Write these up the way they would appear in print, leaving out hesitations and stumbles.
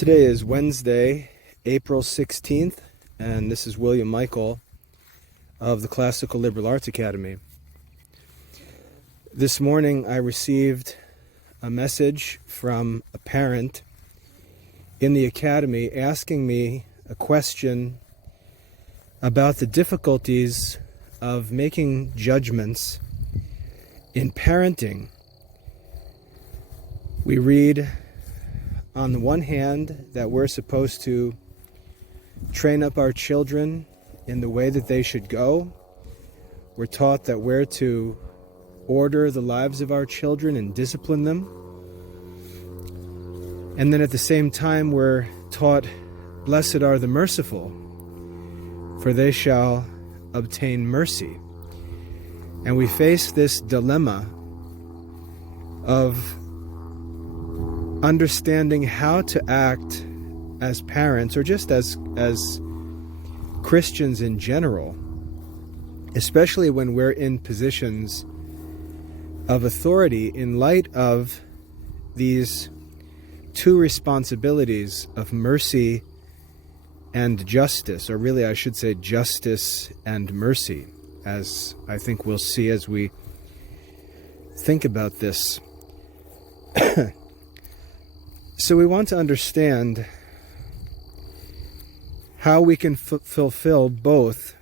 Today is Wednesday, April 16th, and this is William Michael of the Classical Liberal Arts Academy. This morning I received a message from a parent in the Academy asking me a question about the difficulties of making judgments in parenting. We read on the one hand that we're supposed to train up our children in the way that they should go. We're taught that we're to order the lives of our children and discipline them. And then at the same time we're taught, "Blessed are the merciful, for they shall obtain mercy." And we face this dilemma of understanding how to act as parents, or just as Christians in general, especially when we're in positions of authority, in light of these two responsibilities of mercy and justice, or really I should say justice and mercy, as I think we'll see as we think about this. So we want to understand how we can fulfill both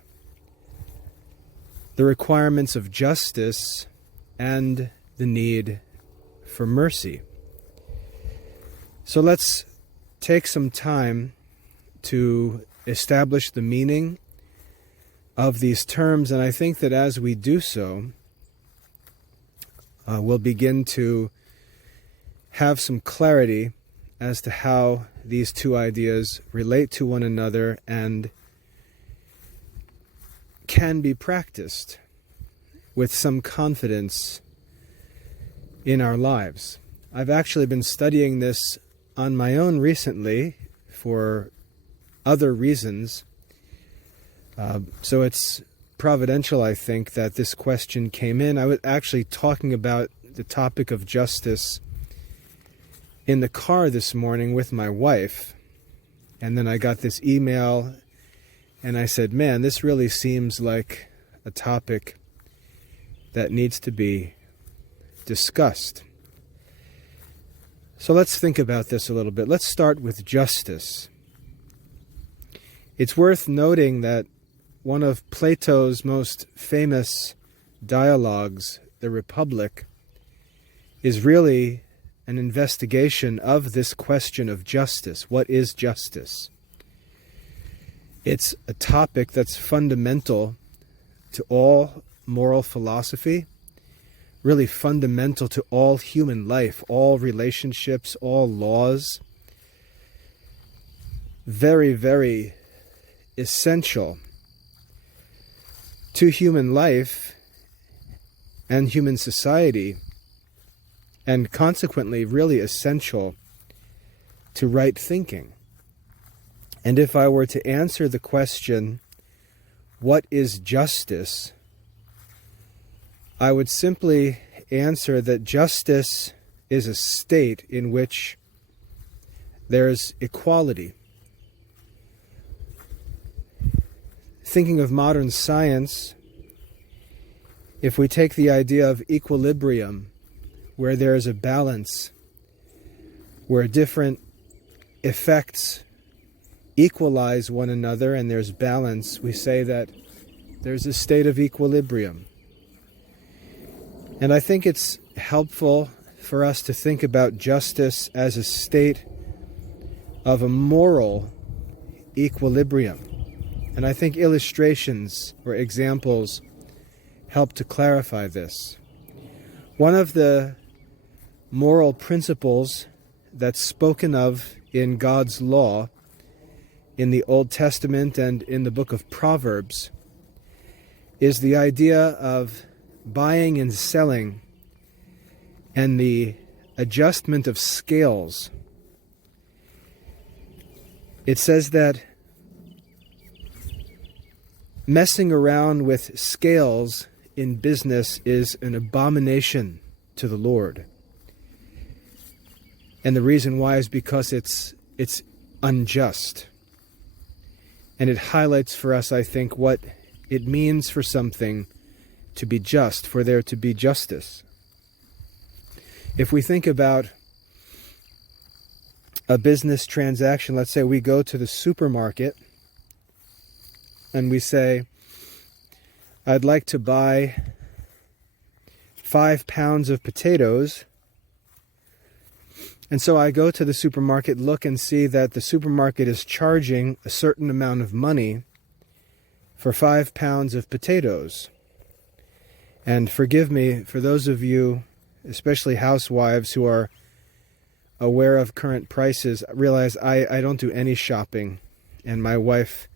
the requirements of justice and the need for mercy. So let's take some time to establish the meaning of these terms, and I think that as we do so, we'll begin to have some clarity as to how these two ideas relate to one another and can be practiced with some confidence in our lives. I've actually been studying this on my own recently for other reasons. So it's providential, I think, that this question came in. I was actually talking about the topic of justice in the car this morning with my wife, and then I got this email and I said, man, this really seems like a topic that needs to be discussed. So let's think about this a little bit. Let's start with justice. It's worth noting that one of Plato's most famous dialogues, The Republic, is really an investigation of this question of justice. What is justice? It's a topic that's fundamental to all moral philosophy, really fundamental to all human life, all relationships, all laws. Very, very essential to human life and human society, and consequently really essential to right thinking. And if I were to answer the question, what is justice? I would simply answer that justice is a state in which there's equality. Thinking of modern science, if we take the idea of equilibrium, where there is a balance, where different effects equalize one another and there's balance, we say that there's a state of equilibrium. And I think it's helpful for us to think about justice as a state of a moral equilibrium. And I think illustrations or examples help to clarify this. One of the moral principles that's spoken of in God's law in the Old Testament and in the book of Proverbs is the idea of buying and selling and the adjustment of scales. It says that messing around with scales in business is an abomination to the Lord. And the reason why is because it's unjust. And it highlights for us, I think, what it means for something to be just, for there to be justice. If we think about a business transaction, let's say we go to the supermarket and we say, I'd like to buy 5 pounds of potatoes. And so I go to the supermarket, look and see that the supermarket is charging a certain amount of money for 5 pounds of potatoes. And forgive me, for those of you, especially housewives who are aware of current prices, realize I don't do any shopping. And my wife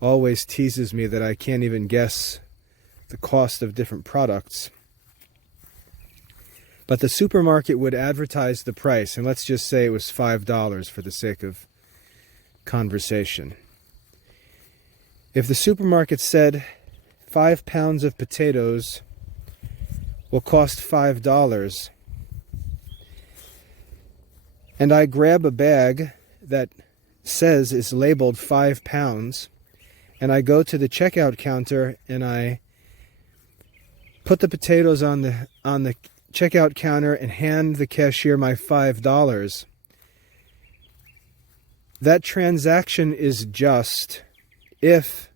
always teases me that I can't even guess the cost of different products. But the supermarket would advertise the price, and let's just say it was $5 for the sake of conversation. If the supermarket said 5 pounds of potatoes will cost $5, and I grab a bag that says is labeled 5 pounds, and I go to the checkout counter and I put the potatoes on the checkout counter and hand the cashier my $5, that transaction is just if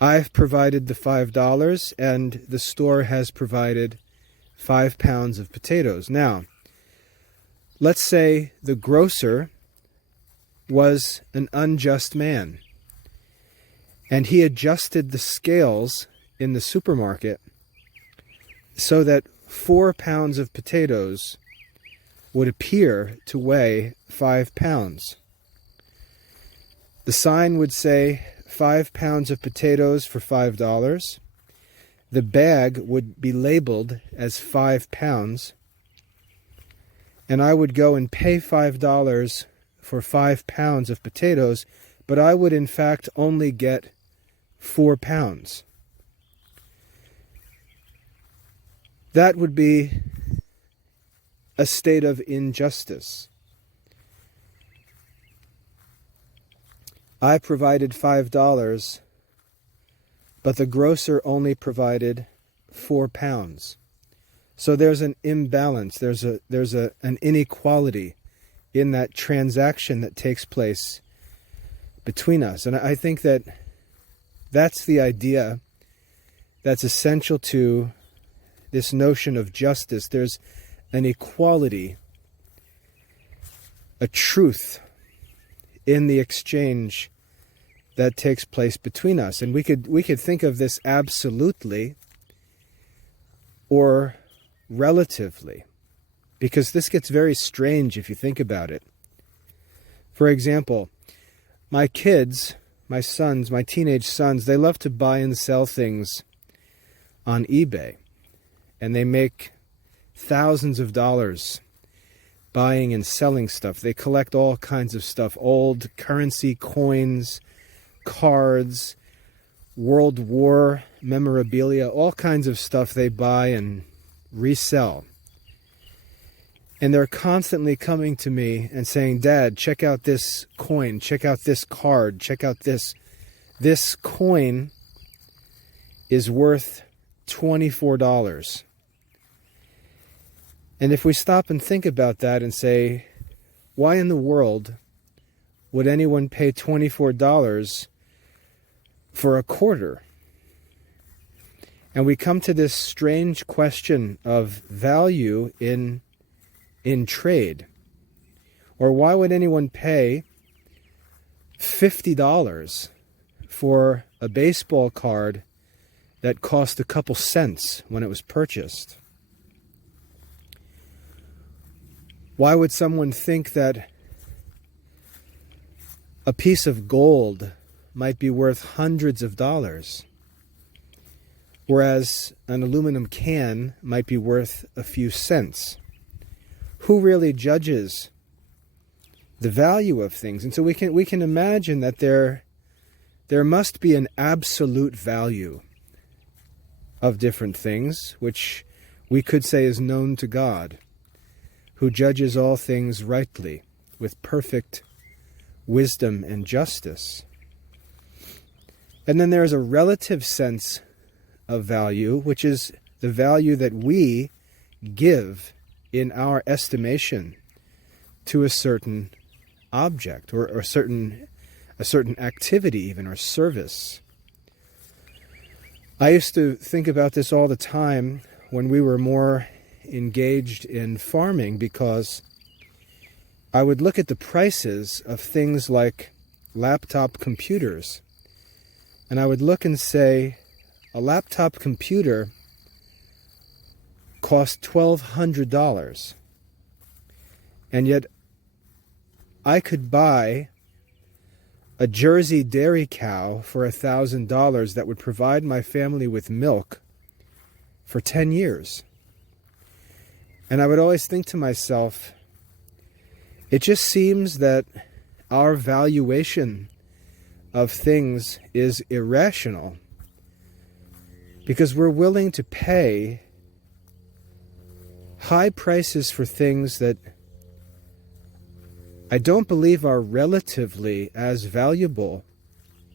I've provided the $5 and the store has provided 5 pounds of potatoes. Now, let's say the grocer was an unjust man and he adjusted the scales in the supermarket so that 4 pounds of potatoes would appear to weigh 5 pounds. The sign would say 5 pounds of potatoes for $5. The bag would be labeled as 5 pounds. And I would go and pay $5 for 5 pounds of potatoes, but I would in fact only get 4 pounds. That would be a state of injustice. I provided $5, but the grocer only provided 4 pounds. So there's an imbalance, there's an inequality in that transaction that takes place between us. And I think that that's the idea that's essential to this notion of justice. There's an equality, a truth in the exchange that takes place between us. And we could think of this absolutely or relatively, because this gets very strange if you think about it. For example, my kids, my sons, my teenage sons, they love to buy and sell things on eBay. And they make thousands of dollars buying and selling stuff. They collect all kinds of stuff, old currency, coins, cards, World War memorabilia, all kinds of stuff they buy and resell. And they're constantly coming to me and saying, Dad, check out this coin, check out this card, check out this. This coin is worth $24. And if we stop and think about that and say, why in the world would anyone pay $24 for a quarter? And we come to this strange question of value in trade. Or why would anyone pay $50 for a baseball card that cost a couple cents when it was purchased? Why would someone think that a piece of gold might be worth hundreds of dollars, whereas an aluminum can might be worth a few cents? Who really judges the value of things? And so we can imagine that there must be an absolute value of different things, which we could say is known to God, who judges all things rightly with perfect wisdom and justice. And then there is a relative sense of value, which is the value that we give in our estimation to a certain object or a certain activity even, or service. I used to think about this all the time when we were more engaged in farming, because I would look at the prices of things like laptop computers, and I would look and say, a laptop computer cost $1,200, and yet I could buy a Jersey dairy cow for $1,000 that would provide my family with milk for 10 years. And I would always think to myself, it just seems that our valuation of things is irrational, because we're willing to pay high prices for things that I don't believe are relatively as valuable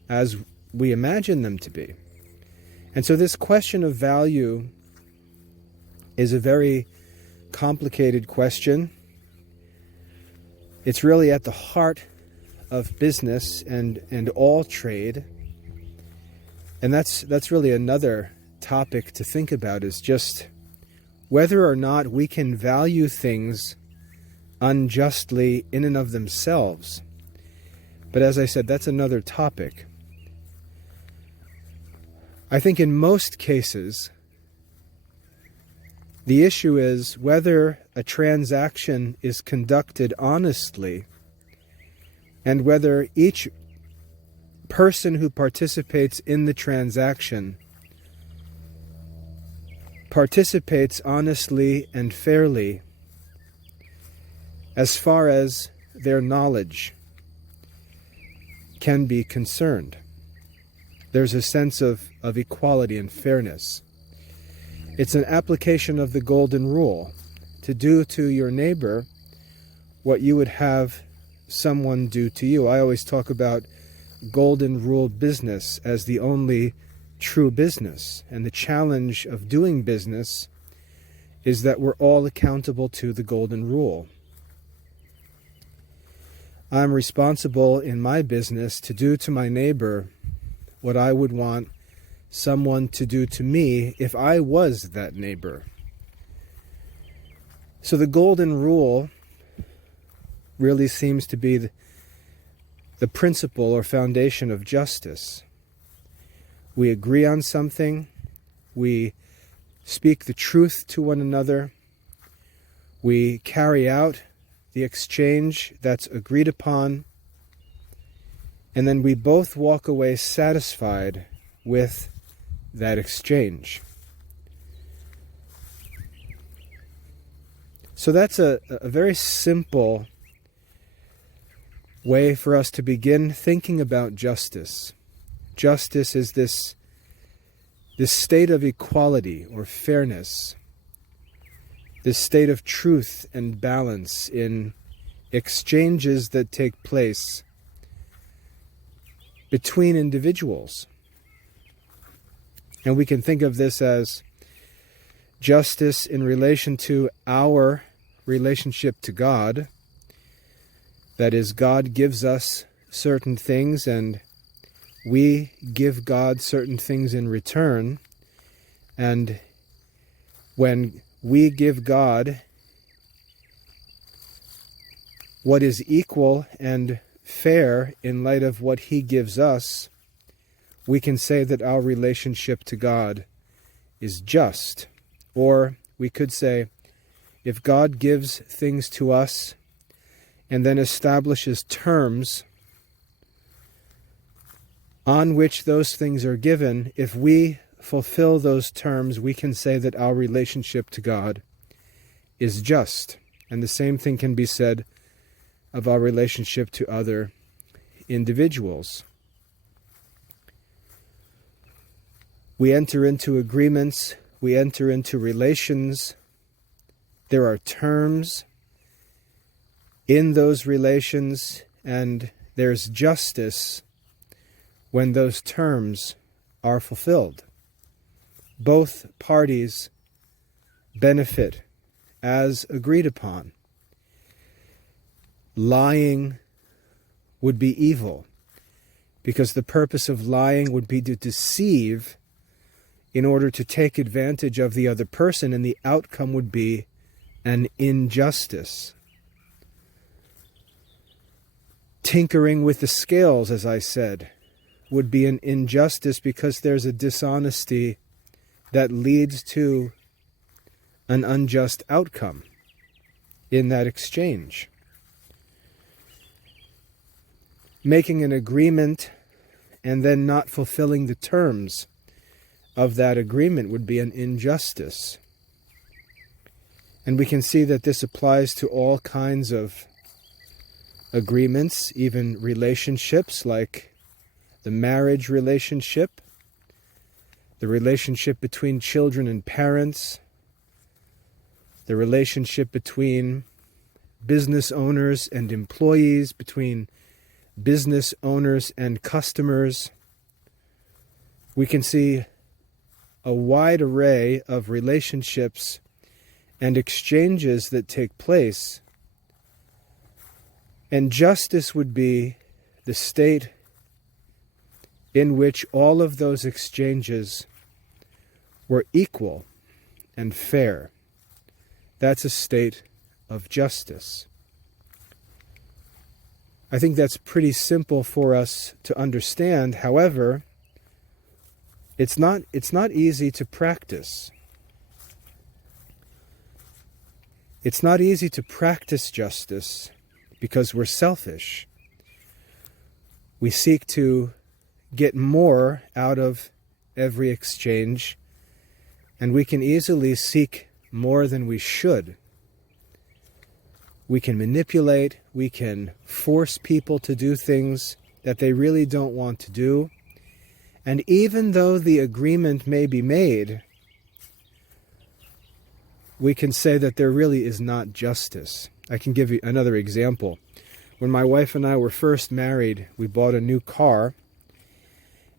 as we imagine them to be. And so this question of value is a very complicated question. It's really at the heart of business and all trade. And that's really another topic to think about, is just whether or not we can value things unjustly in and of themselves. But as I said, that's another topic. I think in most cases, the issue is whether a transaction is conducted honestly, and whether each person who participates in the transaction participates honestly and fairly as far as their knowledge can be concerned. There's a sense of equality and fairness. It's an application of the golden rule, to do to your neighbor what you would have someone do to you. I always talk about golden rule business as the only true business. And the challenge of doing business is that we're all accountable to the golden rule. I'm responsible in my business to do to my neighbor what I would want someone to do to me if I was that neighbor. So the golden rule really seems to be the principle or foundation of justice. We agree on something, we speak the truth to one another, we carry out the exchange that's agreed upon, and then we both walk away satisfied with that exchange. So that's a very simple way for us to begin thinking about justice. Justice is this state of equality or fairness, this state of truth and balance in exchanges that take place between individuals. And we can think of this as justice in relation to our relationship to God. That is, God gives us certain things and we give God certain things in return. And when we give God what is equal and fair in light of what He gives us, we can say that our relationship to God is just. Or we could say, if God gives things to us and then establishes terms on which those things are given, if we fulfill those terms, we can say that our relationship to God is just. And the same thing can be said of our relationship to other individuals. We enter into agreements, we enter into relations. There are terms in those relations, and there's justice when those terms are fulfilled. Both parties benefit as agreed upon. Lying would be evil, because the purpose of lying would be to deceive in order to take advantage of the other person, and the outcome would be an injustice. Tinkering with the scales, as I said, would be an injustice because there's a dishonesty that leads to an unjust outcome in that exchange. Making an agreement and then not fulfilling the terms of that agreement would be an injustice. And we can see that this applies to all kinds of agreements, even relationships like the marriage relationship, the relationship between children and parents, the relationship between business owners and employees, between business owners and customers. We can see a wide array of relationships and exchanges that take place. And justice would be the state in which all of those exchanges were equal and fair. That's a state of justice. I think that's pretty simple for us to understand. However, it's not easy to practice. It's not easy to practice justice because we're selfish. We seek to get more out of every exchange, and we can easily seek more than we should. We can manipulate, we can force people to do things that they really don't want to do. And even though the agreement may be made, we can say that there really is not justice. I can give you another example. When my wife and I were first married, we bought a new car,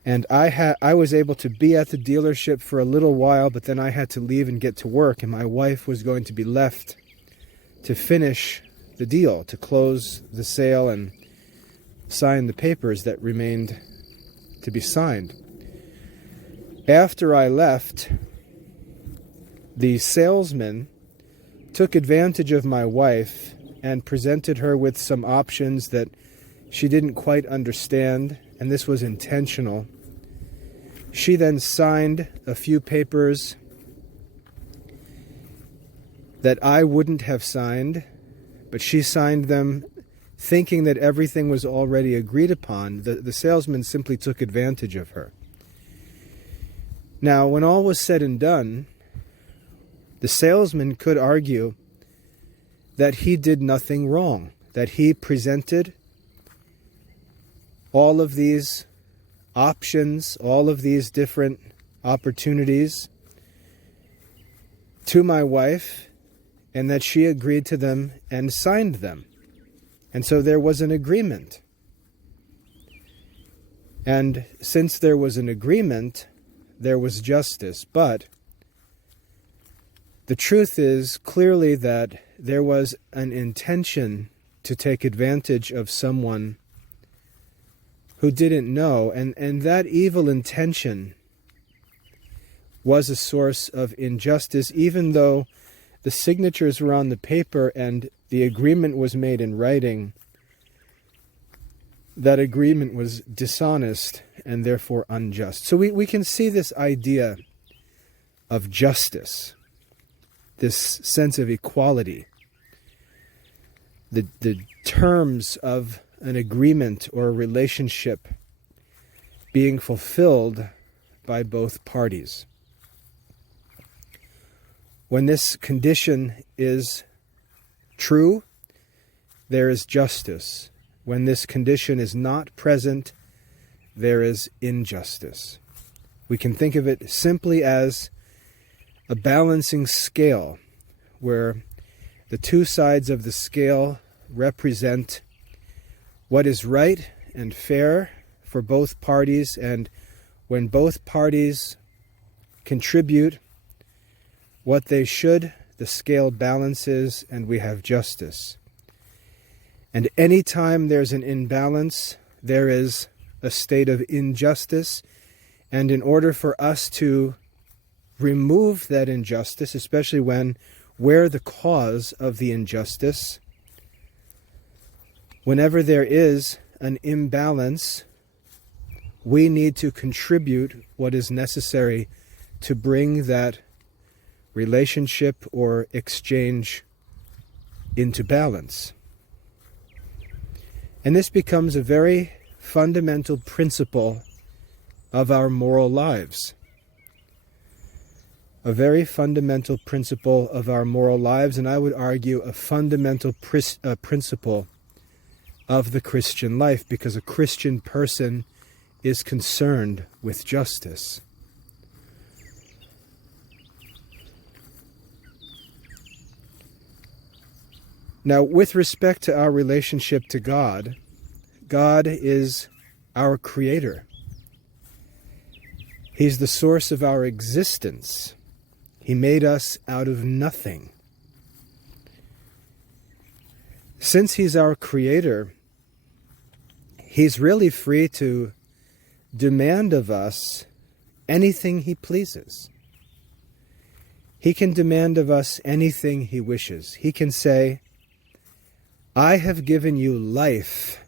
and I was able to be at the dealership for a little while, but then I had to leave and get to work, and my wife was going to be left to finish the deal, to close the sale and sign the papers that remained to be signed. After I left, the salesman took advantage of my wife and presented her with some options that she didn't quite understand, and this was intentional. She then signed a few papers that I wouldn't have signed, but she signed them thinking that everything was already agreed upon. The salesman simply took advantage of her. Now, when all was said and done, the salesman could argue that he did nothing wrong, that he presented all of these options, all of these different opportunities to my wife, and that she agreed to them and signed them. And so there was an agreement. And since there was an agreement, there was justice. But the truth is clearly that there was an intention to take advantage of someone who didn't know, and that evil intention was a source of injustice, even though the signatures were on the paper and the agreement was made in writing. That agreement was dishonest and therefore unjust. So we can see this idea of justice, this sense of equality, the terms of an agreement or a relationship being fulfilled by both parties. When this condition is true, there is justice. When this condition is not present, there is injustice. We can think of it simply as a balancing scale, where the two sides of the scale represent what is right and fair for both parties, and when both parties contribute what they should, the scale balances and we have justice. And any time there's an imbalance, there is a state of injustice, and in order for us to remove that injustice, especially when we're the cause of the injustice, whenever there is an imbalance, we need to contribute what is necessary to bring that relationship or exchange into balance. And this becomes a very fundamental principle of our moral lives. A very fundamental principle of our moral lives, and I would argue a fundamental principle of the Christian life, because a Christian person is concerned with justice. Now, with respect to our relationship to God, God is our creator. He's the source of our existence. He made us out of nothing. Since He's our creator, He's really free to demand of us anything He pleases. He can demand of us anything He wishes. He can say, I have given you life.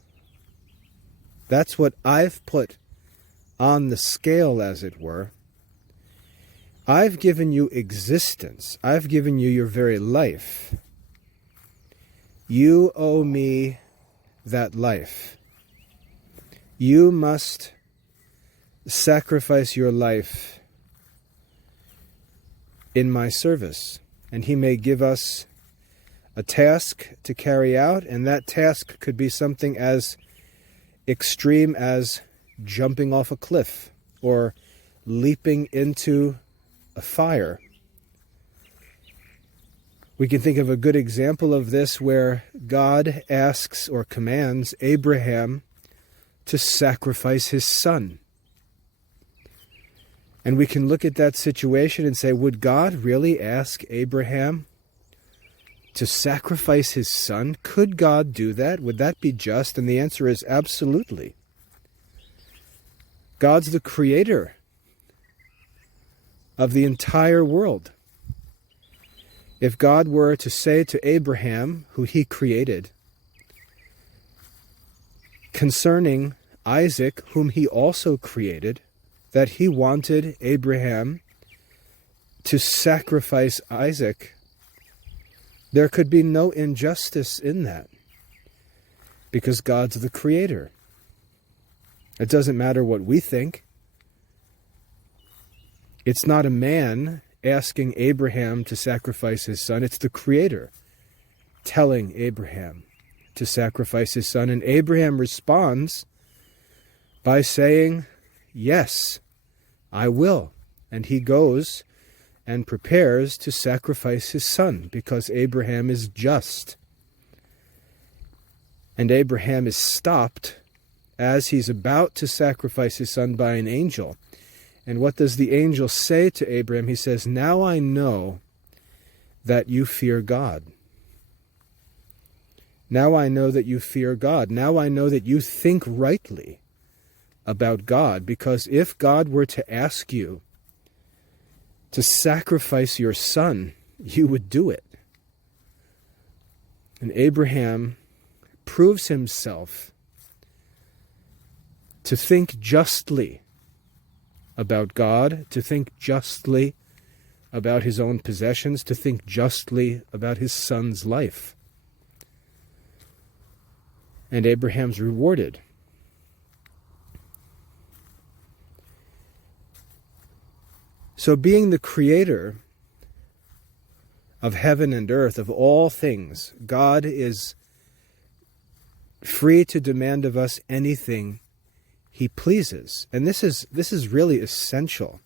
That's what I've put on the scale, as it were. I've given you existence. I've given you your very life. You owe me that life. You must sacrifice your life in my service. And He may give us a task to carry out, and that task could be something as extreme as jumping off a cliff or leaping into a fire. We can think of a good example of this where God asks or commands Abraham to sacrifice his son. And we can look at that situation and say, would God really ask Abraham to sacrifice his son? Could God do that? Would that be just? And the answer is absolutely. God's the creator of the entire world. If God were to say to Abraham, who He created, concerning Isaac, whom He also created, that He wanted Abraham to sacrifice Isaac, there could be no injustice in that, because God's the creator. It doesn't matter what we think. It's not a man asking Abraham to sacrifice his son. It's the creator telling Abraham to sacrifice his son. And Abraham responds by saying, yes, I will. And he goes and prepares to sacrifice his son, because Abraham is just. And Abraham is stopped as he's about to sacrifice his son by an angel. And what does the angel say to Abraham? He says, now I know that you fear God. Now I know that you fear God. Now I know that you think rightly about God, because if God were to ask you to sacrifice your son, you would do it. And Abraham proves himself to think justly about God, to think justly about his own possessions, to think justly about his son's life. And Abraham's rewarded. So being the creator of heaven and earth, of all things, God is free to demand of us anything He pleases. And this is really essential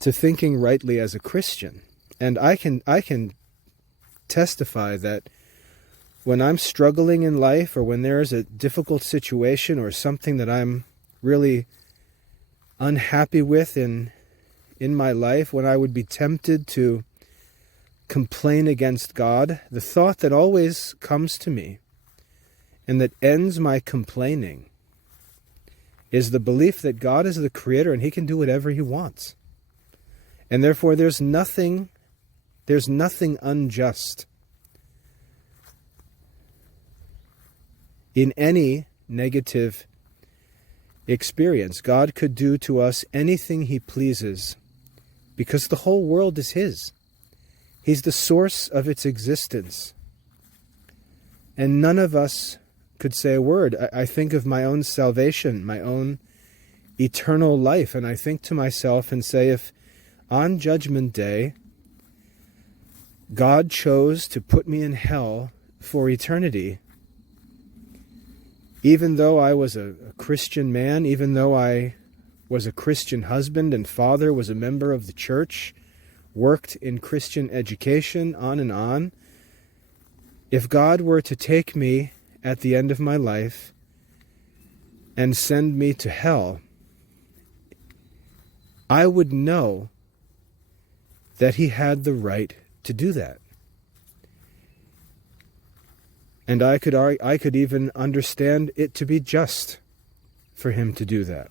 to thinking rightly as a Christian. And I can testify that when I'm struggling in life, or when there is a difficult situation or something that I'm really unhappy with in my life, when I would be tempted to complain against God, the thought that always comes to me and that ends my complaining is the belief that God is the creator and he can do whatever he wants. And therefore there's nothing unjust in any negative experience. God could do to us anything he pleases because the whole world is his. He's the source of its existence. And none of us could say a word. I think of my own salvation, my own eternal life, and I think to myself and say, if on Judgment Day God chose to put me in hell for eternity, even though I was a Christian man, even though I was a Christian husband and father, was a member of the church, worked in Christian education, on and on, if God were to take me at the end of my life and send me to hell, I would know that he had the right to do that. And I could even understand it to be just for him to do that.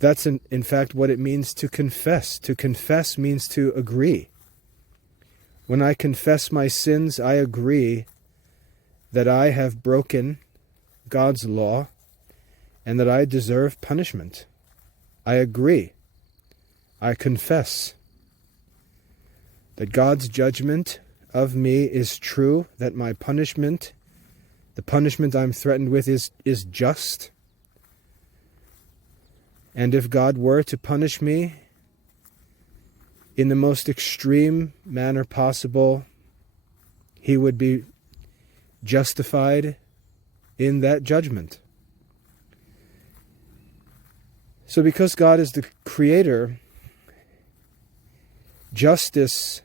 That's in fact what it means to confess. To confess means to agree. When I confess my sins, I agree that I have broken God's law and that I deserve punishment. I agree. I confess that God's judgment of me is true, that my punishment, the punishment I'm threatened with, is just. And if God were to punish me in the most extreme manner possible, he would be justified in that judgment. So because God is the creator, justice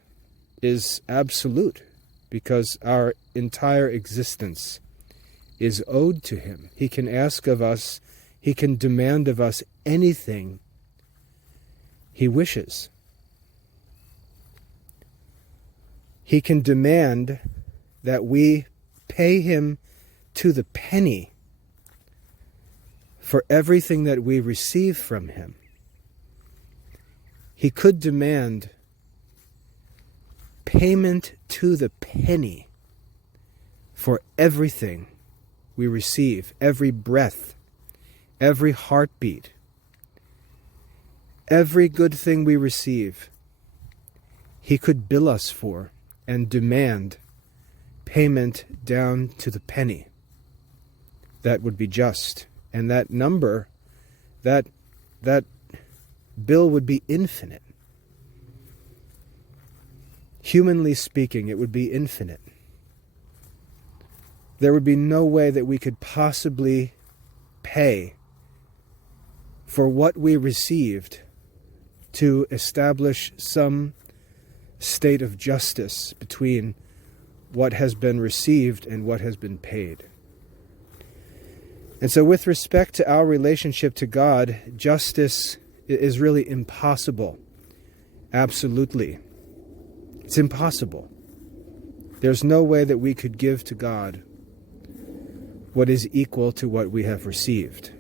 is absolute, because our entire existence is owed to him. He can ask of us, he can demand of us anything he wishes. He can demand that we pay him to the penny for everything that we receive from him. He could demand payment to the penny for everything we receive, every breath, every heartbeat, every good thing we receive. He could bill us for and demand payment down to the penny. That would be just. And that number, that bill would be infinite. Humanly speaking, it would be infinite. There would be no way that we could possibly pay for what we received to establish some state of justice between what has been received and what has been paid. And so with respect to our relationship to God, justice is really impossible. Absolutely. It's impossible. There's no way that we could give to God what is equal to what we have received.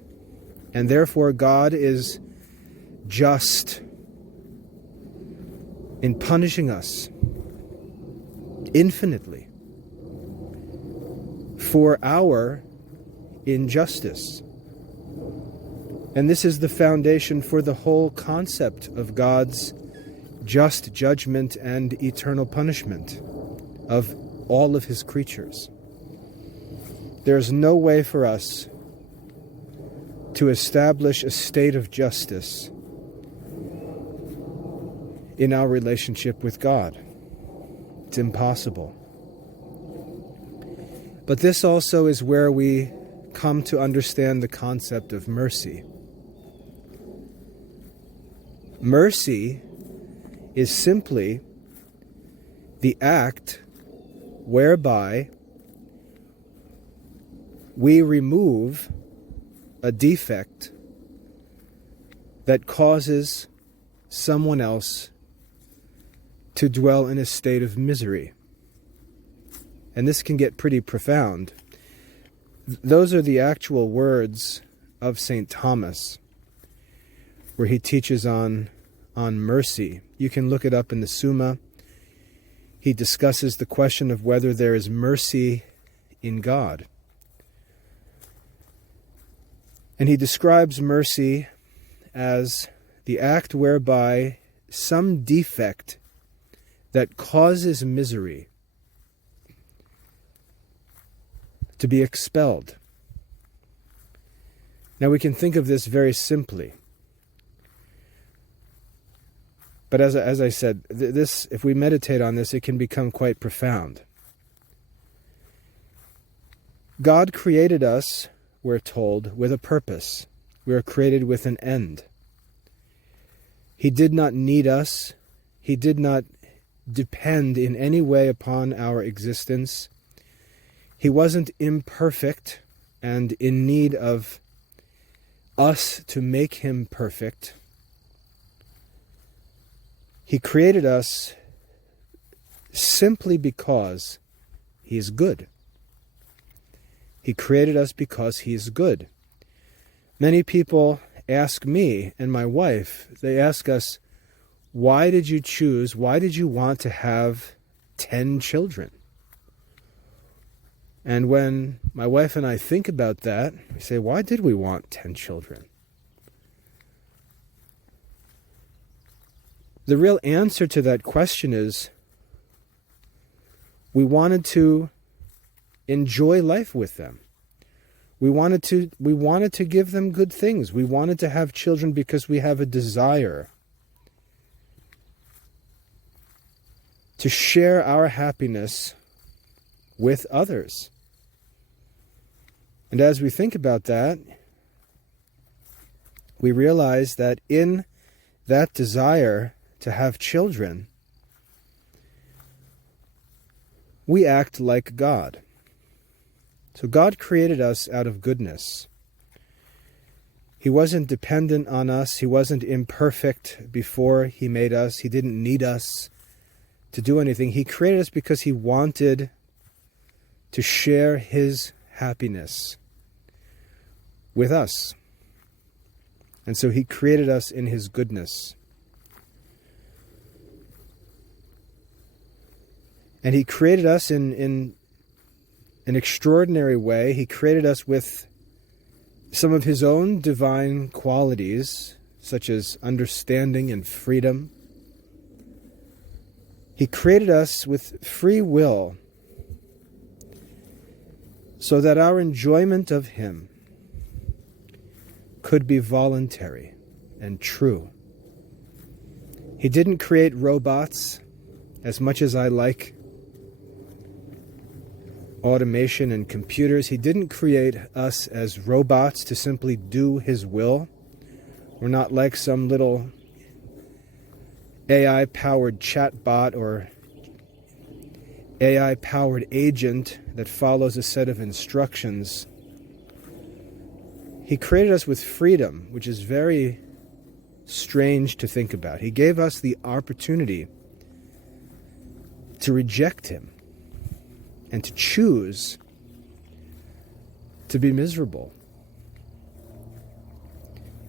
And therefore God is just in punishing us infinitely for our injustice. And this is the foundation for the whole concept of God's just judgment and eternal punishment of all of his creatures. There's no way for us to establish a state of justice in our relationship with God. It's impossible. But this also is where we come to understand the concept of mercy. Mercy is simply the act whereby we remove a defect that causes someone else to dwell in a state of misery. And this can get pretty profound. Those are the actual words of St. Thomas, where he teaches on mercy. You can look it up in the Summa. He discusses the question of whether there is mercy in God. And he describes mercy as the act whereby some defect that causes misery to be expelled. Now we can think of this very simply. But as I said, this, if we meditate on this, it can become quite profound. God created us, we're told, with a purpose. We are created with an end. He did not need us. He did not depend in any way upon our existence. He wasn't imperfect and in need of us to make him perfect. He created us simply because he is good. He created us because he is good. Many people ask me and my wife, they ask us, why did you want to have 10 children? And when my wife and I think about that, we say, why did we want 10 children? The real answer to that question is, we wanted to enjoy life with them. We wanted to give them good things. We wanted to have children because we have a desire to share our happiness with others. And as we think about that, we realize that in that desire to have children, we act like God. So God created us out of goodness. He wasn't dependent on us. He wasn't imperfect before he made us. He didn't need us to do anything. He created us because he wanted to share his happiness with us. And so he created us in his goodness. And he created us in an extraordinary way. He created us with some of his own divine qualities, such as understanding and freedom. He created us with free will so that our enjoyment of him could be voluntary and true. He didn't create robots, as much as I like automation and computers. He didn't create us as robots to simply do his will. We're not like some little AI-powered chatbot or AI-powered agent that follows a set of instructions. He created us with freedom, which is very strange to think about. He gave us the opportunity to reject him and to choose to be miserable.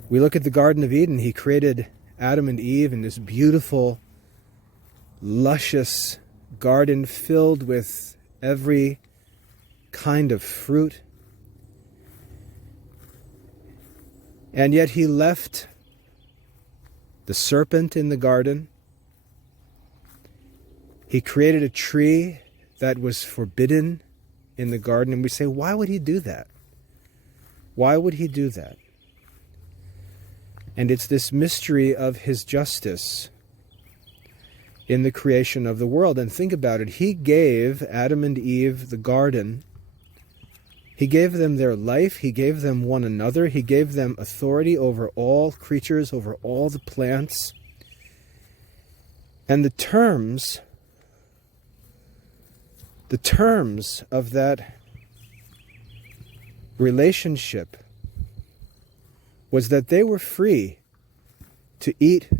We look at the Garden of Eden. He created Adam and Eve in this beautiful, luscious garden filled with every kind of fruit. And yet he left the serpent in the garden. He created a tree that was forbidden in the garden. And we say, why would he do that? Why would he do that? And it's this mystery of his justice in the creation of the world. And think about it. He gave Adam and Eve the garden. He gave them their life. He gave them one another. He gave them authority over all creatures, over all the plants. And the terms The terms of that relationship was that they were free to eat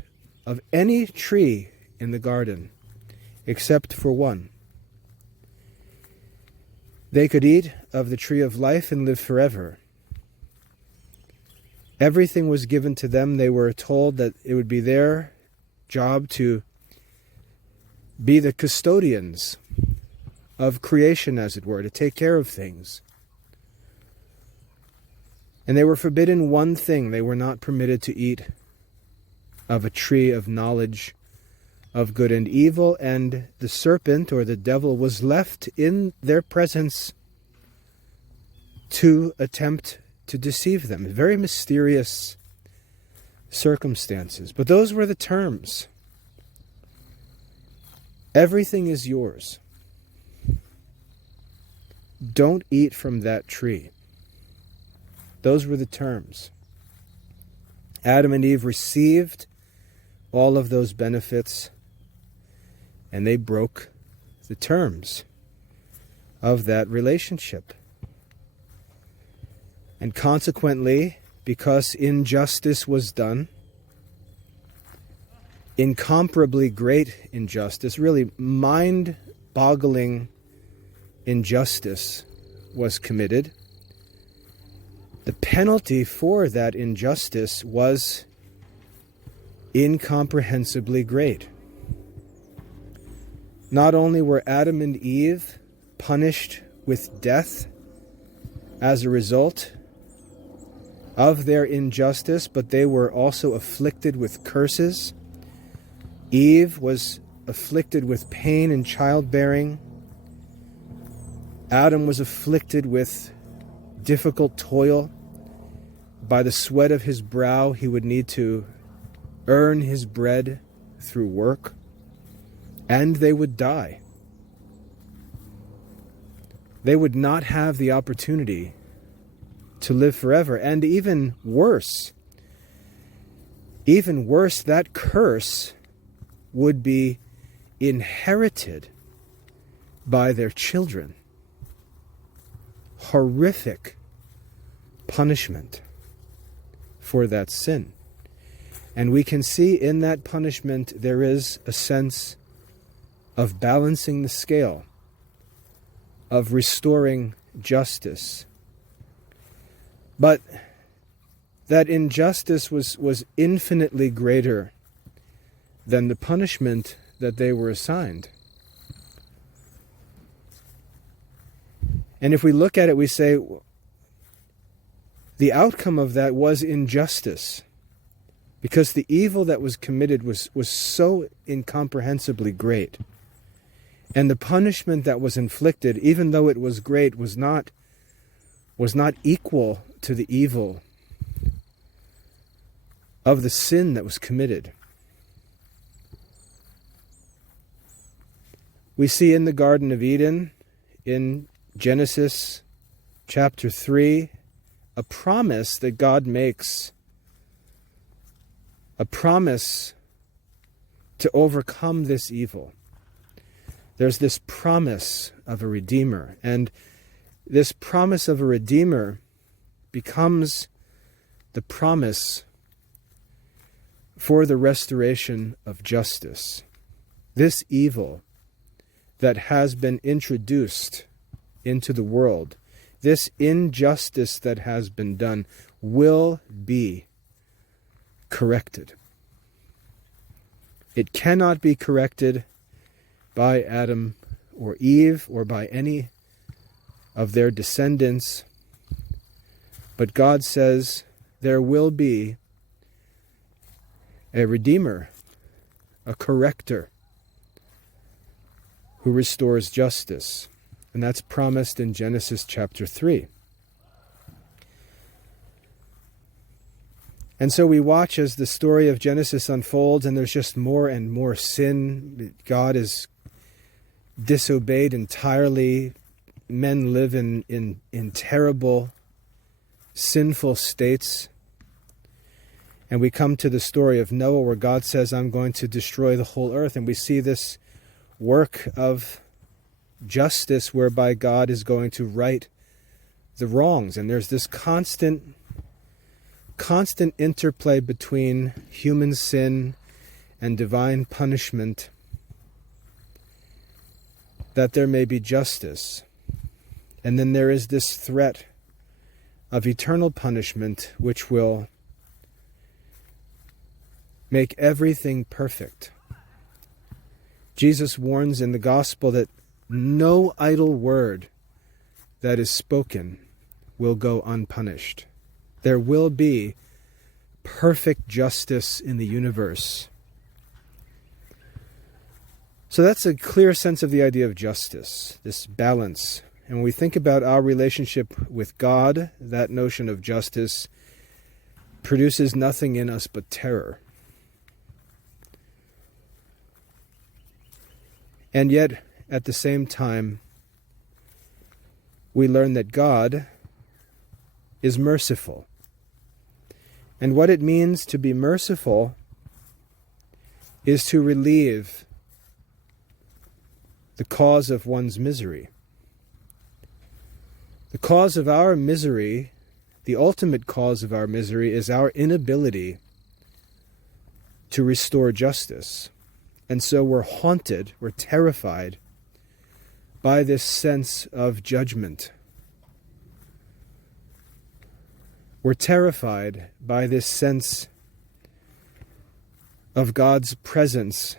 of any tree in the garden except for one. They could eat of the tree of life and live forever. Everything was given to them. They were told that it would be their job to be the custodians of creation, as it were, to take care of things. And they were forbidden one thing. They were not permitted to eat of a tree of knowledge of good and evil, and the serpent or the devil was left in their presence to attempt to deceive them. Very mysterious circumstances. But those were the terms. Everything is yours. Don't eat from that tree. Those were the terms. Adam and Eve received all of those benefits, and they broke the terms of that relationship. And consequently, because injustice was done, incomparably great injustice, really mind-boggling injustice was committed, the penalty for that injustice was incomprehensibly great. Not only were Adam and Eve punished with death as a result of their injustice, but they were also afflicted with curses. Eve was afflicted with pain in childbearing. Adam was afflicted with difficult toil. By the sweat of his brow, he would need to earn his bread through work, and they would die. They would not have the opportunity to live forever. And even worse, that curse would be inherited by their children. Horrific punishment for that sin. And we can see in that punishment there is a sense of balancing the scale, of restoring justice. But that injustice was infinitely greater than the punishment that they were assigned. And if we look at it, we say the outcome of that was injustice, because the evil that was committed was so incomprehensibly great. And the punishment that was inflicted, even though it was great, was not equal to the evil of the sin that was committed. We see in the Garden of Eden, in Genesis chapter 3, a promise that God makes, a promise to overcome this evil. There's this promise of a Redeemer, and this promise of a Redeemer becomes the promise for the restoration of justice. This evil that has been introduced into the world, this injustice that has been done, will be corrected. It cannot be corrected by Adam or Eve or by any of their descendants. But God says there will be a Redeemer, a corrector, who restores justice. And that's promised in Genesis chapter 3. And so we watch as the story of Genesis unfolds, and there's just more and more sin. God is disobeyed entirely. Men live in terrible, sinful states. And we come to the story of Noah, where God says, I'm going to destroy the whole earth. And we see this work of justice whereby God is going to right the wrongs. And there's this constant interplay between human sin and divine punishment, that there may be justice. And then there is this threat of eternal punishment, which will make everything perfect. Jesus warns in the gospel that no idle word that is spoken will go unpunished. There will be perfect justice in the universe. So that's a clear sense of the idea of justice, this balance. And when we think about our relationship with God, that notion of justice produces nothing in us but terror. And yet, at the same time, we learn that God is merciful. And what it means to be merciful is to relieve the cause of one's misery. The cause of our misery, the ultimate cause of our misery, is our inability to restore justice. And so we're haunted, we're terrified by this sense of judgment. We're terrified by this sense of God's presence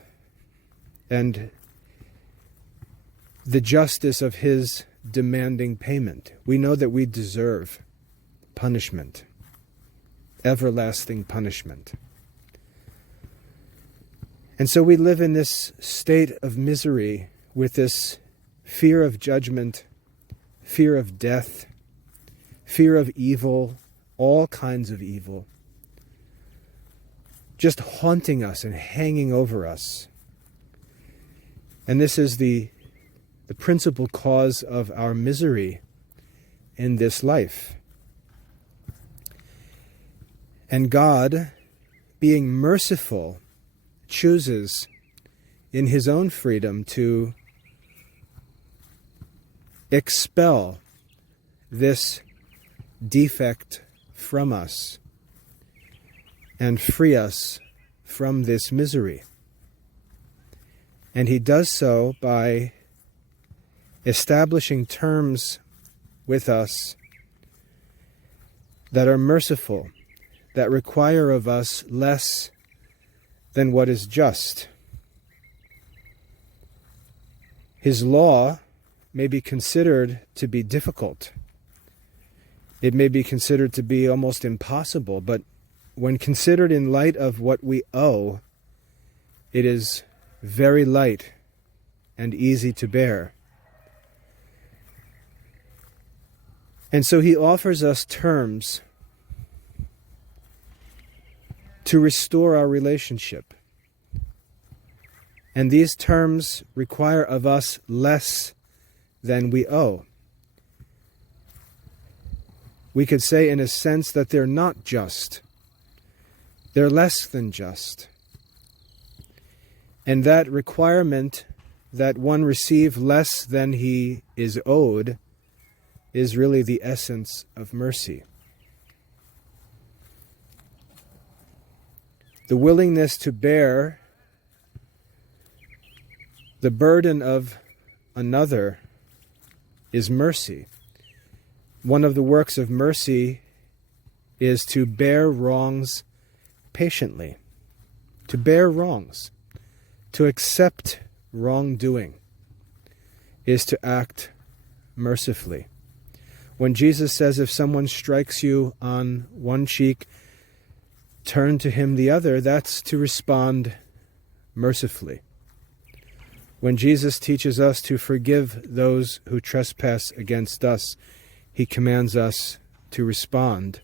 and the justice of His demanding payment. We know that we deserve punishment, everlasting punishment. And so we live in this state of misery with this fear of judgment, fear of death, fear of evil, all kinds of evil, just haunting us and hanging over us. And this is the principal cause of our misery in this life. And God, being merciful, chooses in His own freedom to expel this defect from us and free us from this misery. And He does so by establishing terms with us that are merciful, that require of us less than what is just. His law may be considered to be difficult. It may be considered to be almost impossible, but when considered in light of what we owe, it is very light and easy to bear. And so He offers us terms to restore our relationship. And these terms require of us less than we owe. We could say in a sense that they're not just. They're less than just. And that requirement that one receive less than he is owed is really the essence of mercy. The willingness to bear the burden of another is mercy. One of the works of mercy is to bear wrongs patiently. To bear wrongs, to accept wrongdoing, is to act mercifully. When Jesus says, if someone strikes you on one cheek, turn to him the other, that's to respond mercifully. When Jesus teaches us to forgive those who trespass against us, He commands us to respond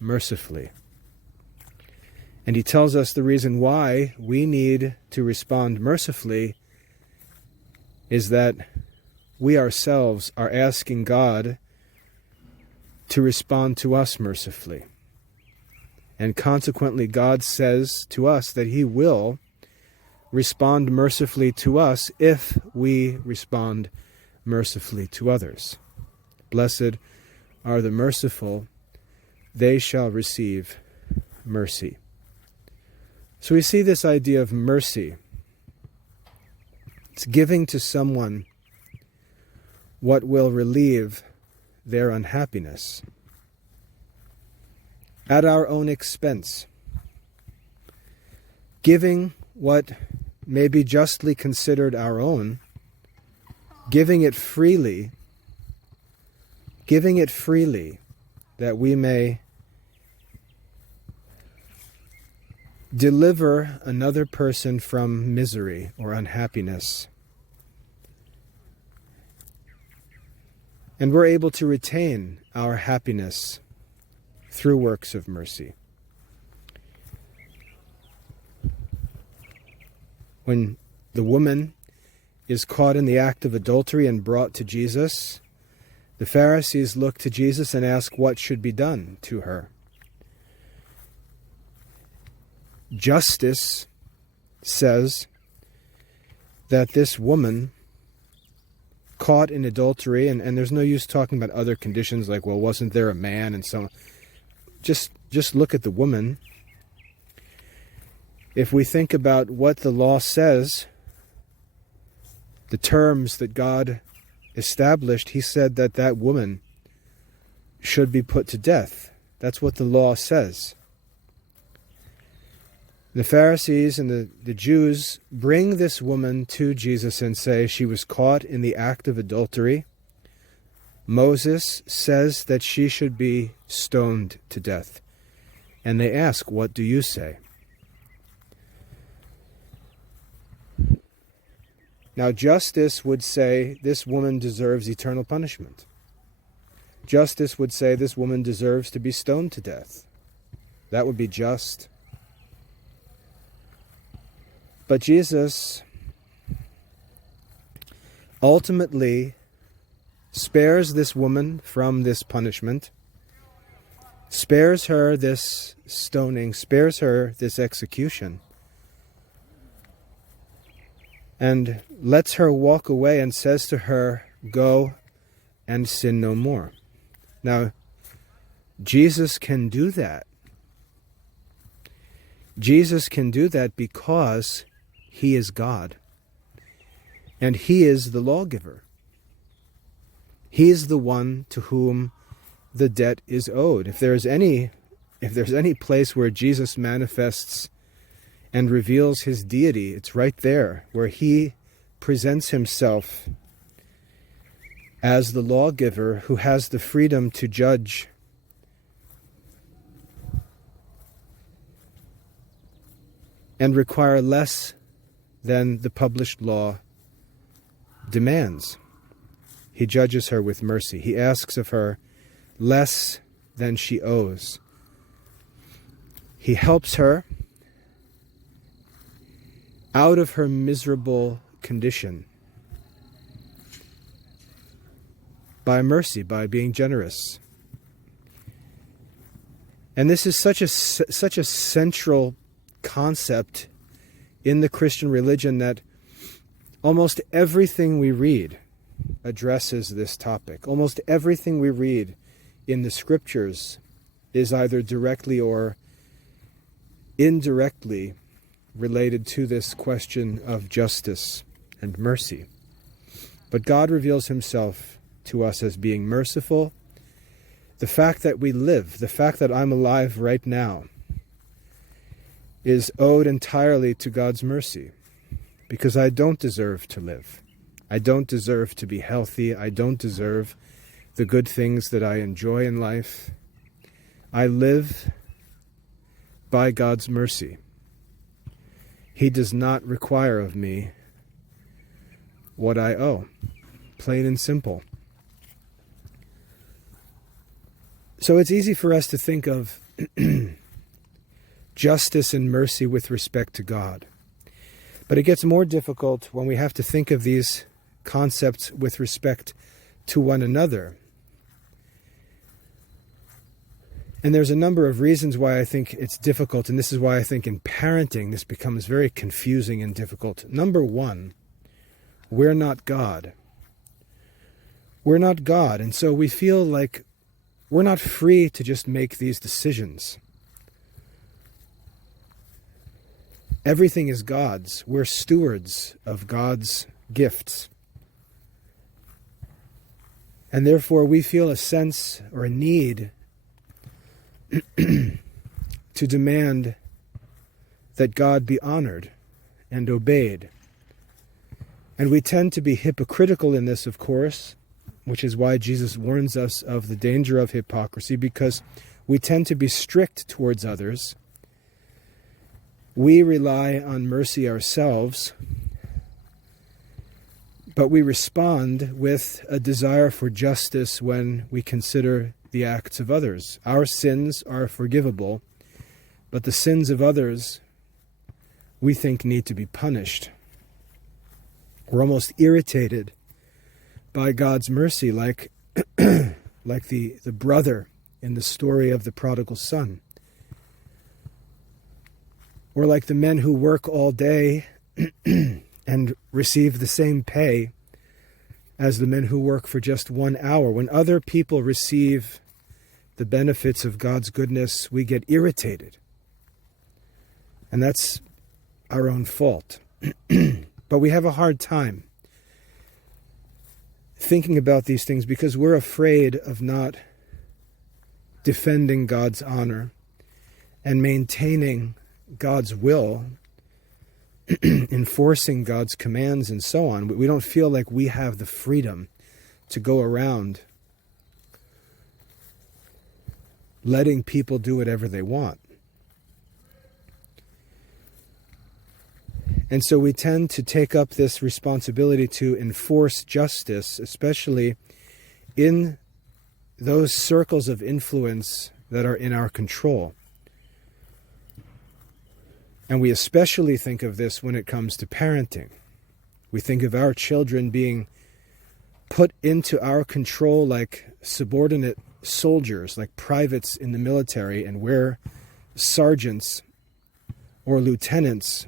mercifully. And He tells us the reason why we need to respond mercifully is that we ourselves are asking God to respond to us mercifully. And consequently, God says to us that He will respond mercifully to us if we respond mercifully to others. Blessed are the merciful, they shall receive mercy. So we see this idea of mercy. It's giving to someone what will relieve their unhappiness at our own expense. Giving what may be justly considered our own, giving it freely that we may deliver another person from misery or unhappiness. And we're able to retain our happiness through works of mercy. When the woman is caught in the act of adultery and brought to Jesus, the Pharisees look to Jesus and ask what should be done to her. Justice says that this woman caught in adultery, and there's no use talking about other conditions like, well, wasn't there a man and so on. Just look at the woman. If we think about what the law says, the terms that God established, he said that that woman should be put to death. That's what the law says. The Pharisees and the Jews bring this woman to Jesus and say she was caught in the act of adultery. Moses says that she should be stoned to death. And they ask, what do you say? Now, justice would say this woman deserves eternal punishment. Justice would say this woman deserves to be stoned to death. That would be just. But Jesus ultimately spares this woman from this punishment, spares her this stoning, spares her this execution, and lets her walk away and says to her, go and sin no more. Now, Jesus can do that. Jesus can do that because he is God. And he is the lawgiver. He is the one to whom the debt is owed. If there's any place where Jesus manifests and reveals his deity, it's right there, where he presents himself as the lawgiver who has the freedom to judge and require less than the published law demands. He judges her with mercy. He asks of her less than she owes. He helps her out of her miserable condition by mercy, by being generous. And this is such a central concept in the Christian religion that almost everything we read addresses this topic. Almost everything we read in the scriptures is either directly or indirectly related to this question of justice and mercy. But God reveals himself to us as being merciful. The fact that we live, the fact that I'm alive right now, is owed entirely to God's mercy, because I don't deserve to live. I don't deserve to be healthy. I don't deserve the good things that I enjoy in life. I live by God's mercy. He does not require of me what I owe, plain and simple. So it's easy for us to think of justice and mercy with respect to God. But it gets more difficult when we have to think of these concepts with respect to one another. And there's a number of reasons why I think it's difficult, and this is why I think in parenting this becomes very confusing and difficult. Number one, we're not God. We're not God, and so we feel like we're not free to just make these decisions. Everything is God's. We're stewards of God's gifts. And therefore we feel a sense or a need to demand that God be honored and obeyed. And we tend to be hypocritical in this, of course, which is why Jesus warns us of the danger of hypocrisy, because we tend to be strict towards others. We rely on mercy ourselves, but we respond with a desire for justice when we consider the acts of others. Our sins are forgivable, but the sins of others we think need to be punished. We're almost irritated by God's mercy, like the brother in the story of the prodigal son. Or like the men who work all day and receive the same pay as the men who work for just 1 hour. When other people receive the benefits of God's goodness, we get irritated. And that's our own fault. But we have a hard time thinking about these things because we're afraid of not defending God's honor and maintaining God's will, enforcing God's commands and so on. We don't feel like we have the freedom to go around letting people do whatever they want. And so we tend to take up this responsibility to enforce justice, especially in those circles of influence that are in our control. And we especially think of this when it comes to parenting. We think of our children being put into our control like subordinate soldiers, like privates in the military, and we're sergeants or lieutenants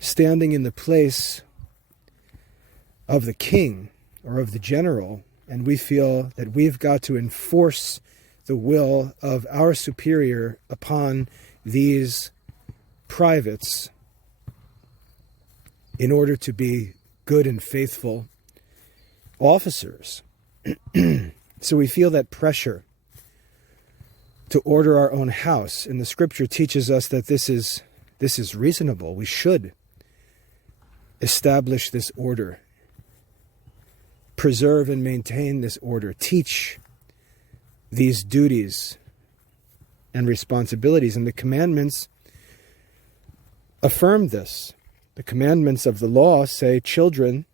standing in the place of the king or of the general, and we feel that we've got to enforce the will of our superior upon these privates in order to be good and faithful officers. So we feel that pressure to order our own house, and the scripture teaches us that this is reasonable. We should establish this order, preserve and maintain this order, teach these duties and responsibilities. And the commandments affirm this. The commandments of the law say, children,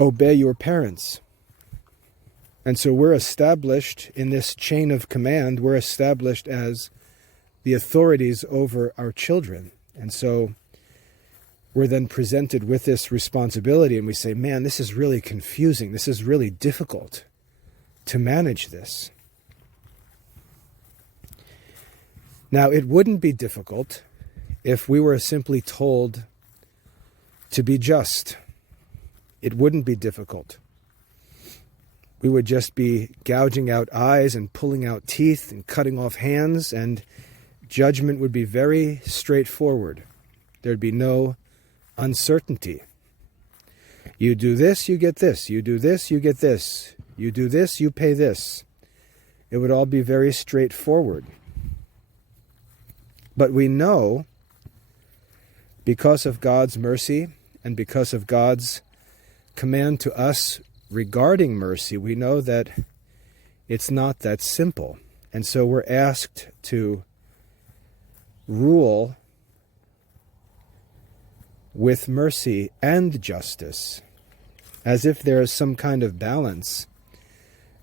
obey your parents. And so we're established in this chain of command, we're established as the authorities over our children. And so we're then presented with this responsibility, and we say, man, this is really confusing. This is really difficult to manage this. Now, it wouldn't be difficult if we were simply told to be just. It wouldn't be difficult. We would just be gouging out eyes and pulling out teeth and cutting off hands, and judgment would be very straightforward. There'd be no uncertainty. You do this, you get this. You do this, you get this. You do this, you pay this. It would all be very straightforward. But we know, because of God's mercy and because of God's command to us regarding mercy, we know that it's not that simple. And so we're asked to rule with mercy and justice, as if there is some kind of balance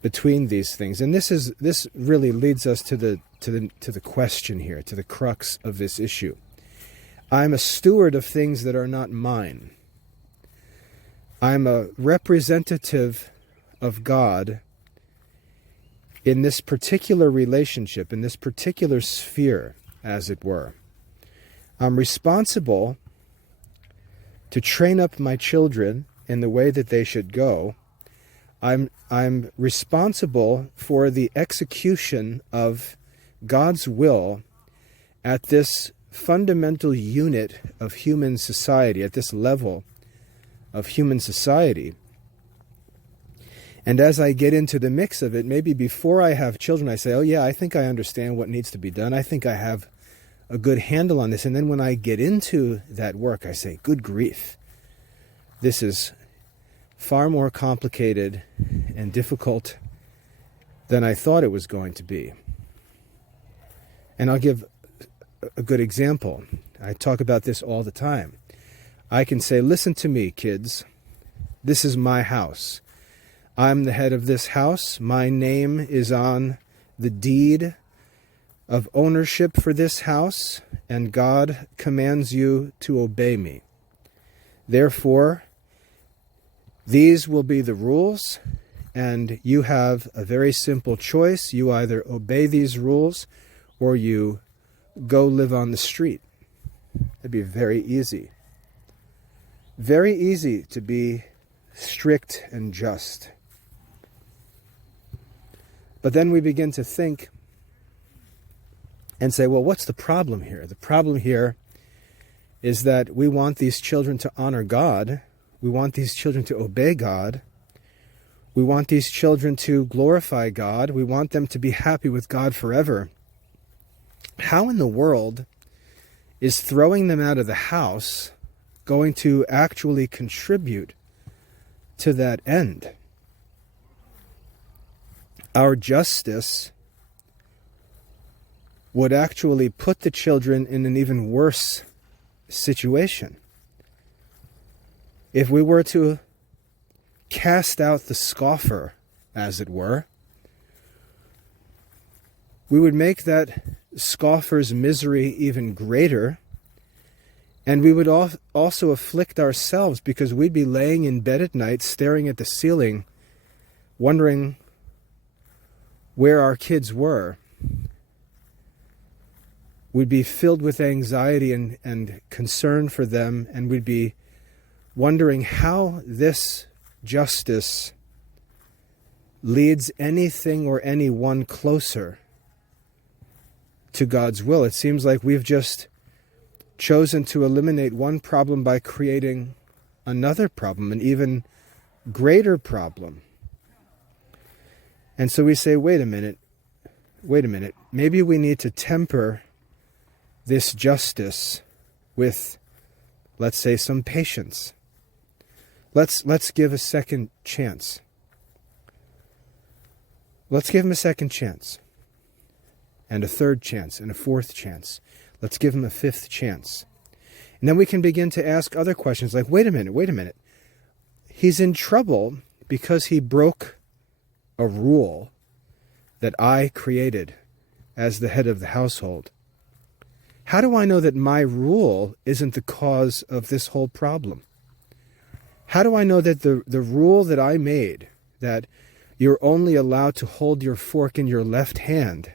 between these things. And this really leads us to the question here, to the crux of this issue. I'm a steward of things that are not mine. I'm a representative of God in this particular relationship, in this particular sphere, as it were. I'm responsible to train up my children in the way that they should go, I'm responsible for the execution of God's will at this fundamental unit of human society, at this level of human society. And as I get into the mix of it, maybe before I have children, I say, oh yeah, I think I understand what needs to be done. I think I have a good handle on this. And then when I get into that work, I say, good grief, this is far more complicated and difficult than I thought it was going to be. And I'll give a good example. I talk about this all the time. I can say, listen to me, kids. This is my house. I'm the head of this house. My name is on the deed of ownership for this house, and God commands you to obey me. Therefore, these will be the rules, and you have a very simple choice. You either obey these rules or you go live on the street. It'd be very easy. Very easy to be strict and just. But then we begin to think and say, well, what's the problem here? The problem here is that we want these children to honor God. We want these children to obey God. We want these children to glorify God. We want them to be happy with God forever. How in the world is throwing them out of the house going to actually contribute to that end? Our justice would actually put the children in an even worse situation. If we were to cast out the scoffer, as it were, we would make that scoffer's misery even greater, and we would also afflict ourselves, because we'd be laying in bed at night staring at the ceiling, wondering where our kids were. We'd be filled with anxiety and concern for them, and we'd be wondering how this justice leads anything or anyone closer to God's will. It seems like we've just chosen to eliminate one problem by creating another problem, an even greater problem. And so we say, wait a minute, maybe we need to temper this justice with, let's say, some patience. Let's give a second chance. Let's give him a second chance, and a third chance, and a fourth chance. Let's give him a fifth chance. And then we can begin to ask other questions like, wait a minute. He's in trouble because he broke a rule that I created as the head of the household. How do I know that my rule isn't the cause of this whole problem? How do I know that the rule that I made, that you're only allowed to hold your fork in your left hand,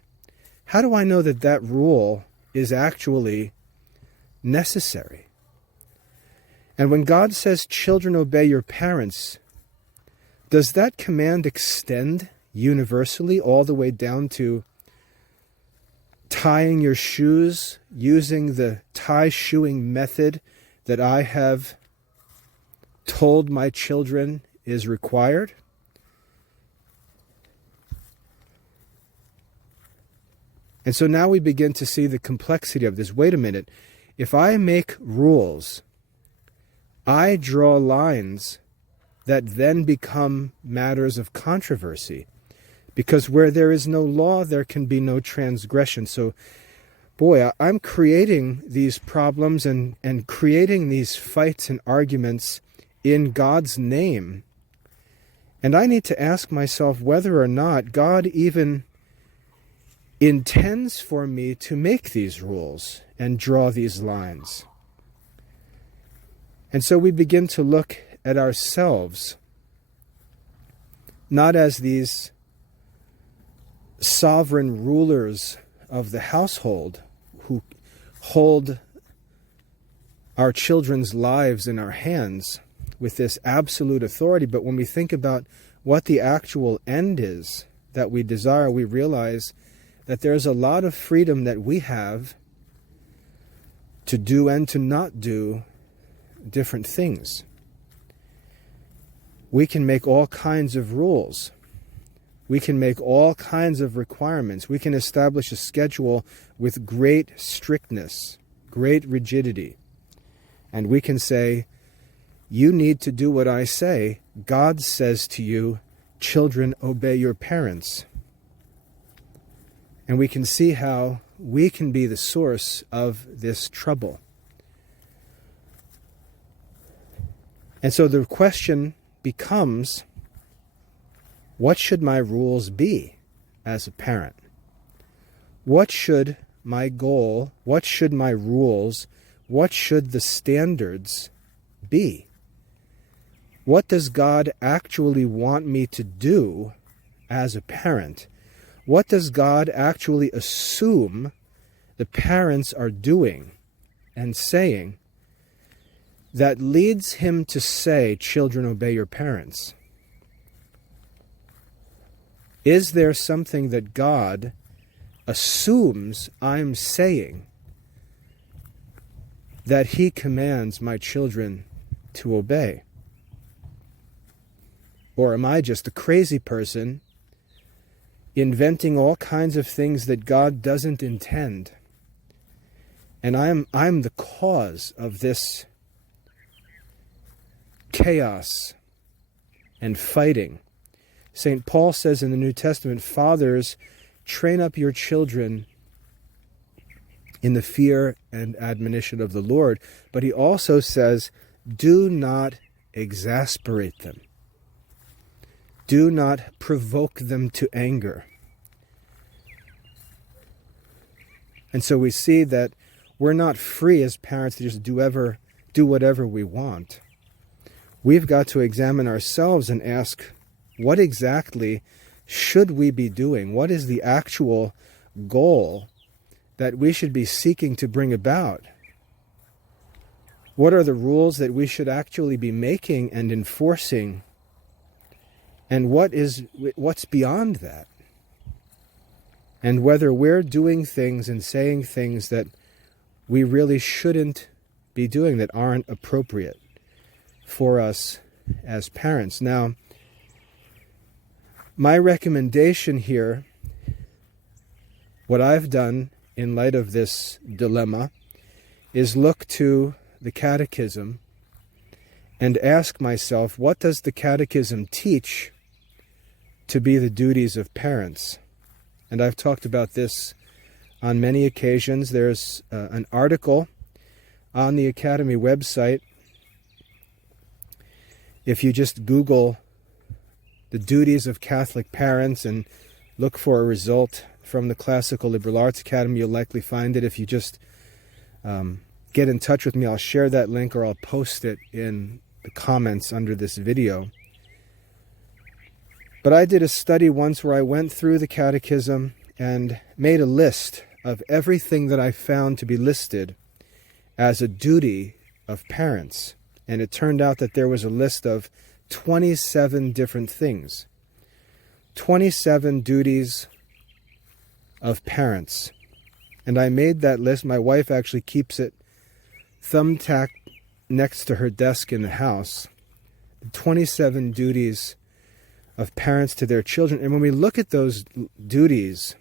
how do I know that that rule is actually necessary? And when God says, children, obey your parents, does that command extend universally all the way down to tying your shoes using the tie shoeing method that I have told my children is required? And so now we begin to see the complexity of this. Wait a minute. If I make rules, I draw lines that then become matters of controversy. Because where there is no law, there can be no transgression. So, boy, I'm creating these problems and creating these fights and arguments in God's name. And I need to ask myself whether or not God even intends for me to make these rules and draw these lines. And so we begin to look at ourselves not as these sovereign rulers of the household who hold our children's lives in our hands with this absolute authority, but when we think about what the actual end is that we desire, we realize that there's a lot of freedom that we have to do and to not do different things. We can make all kinds of rules. We can make all kinds of requirements. We can establish a schedule with great strictness, great rigidity. And we can say, you need to do what I say. God says to you, children, obey your parents. And we can see how we can be the source of this trouble. And so the question becomes, what should my rules be as a parent? What should my goal, what should my rules, what should the standards be? What does God actually want me to do as a parent? What does God actually assume the parents are doing and saying that leads him to say, children, obey your parents? Is there something that God assumes I'm saying that he commands my children to obey? Or am I just a crazy person inventing all kinds of things that God doesn't intend? And I'm the cause of this chaos and fighting. St. Paul says in the New Testament, fathers, train up your children in the fear and admonition of the Lord. But he also says, do not exasperate them. Do not provoke them to anger. And so we see that we're not free as parents to just do whatever we want. We've got to examine ourselves and ask, what exactly should we be doing? What is the actual goal that we should be seeking to bring about? What are the rules that we should actually be making and enforcing? And what's beyond that? And whether we're doing things and saying things that we really shouldn't be doing, that aren't appropriate for us as parents. Now, my recommendation here, what I've done in light of this dilemma, is look to the Catechism and ask myself, what does the Catechism teach to be the duties of parents? And I've talked about this on many occasions. There's an article on the Academy website. If you just Google the duties of Catholic parents and look for a result from the Classical Liberal Arts Academy, you'll likely find it. If you just get in touch with me, I'll share that link or I'll post it in the comments under this video. But I did a study once where I went through the Catechism and made a list of everything that I found to be listed as a duty of parents. And it turned out that there was a list of 27 different things. 27 duties of parents. And I made that list. My wife actually keeps it thumbtacked next to her desk in the house. 27 duties of parents to their children. And when we look at those duties,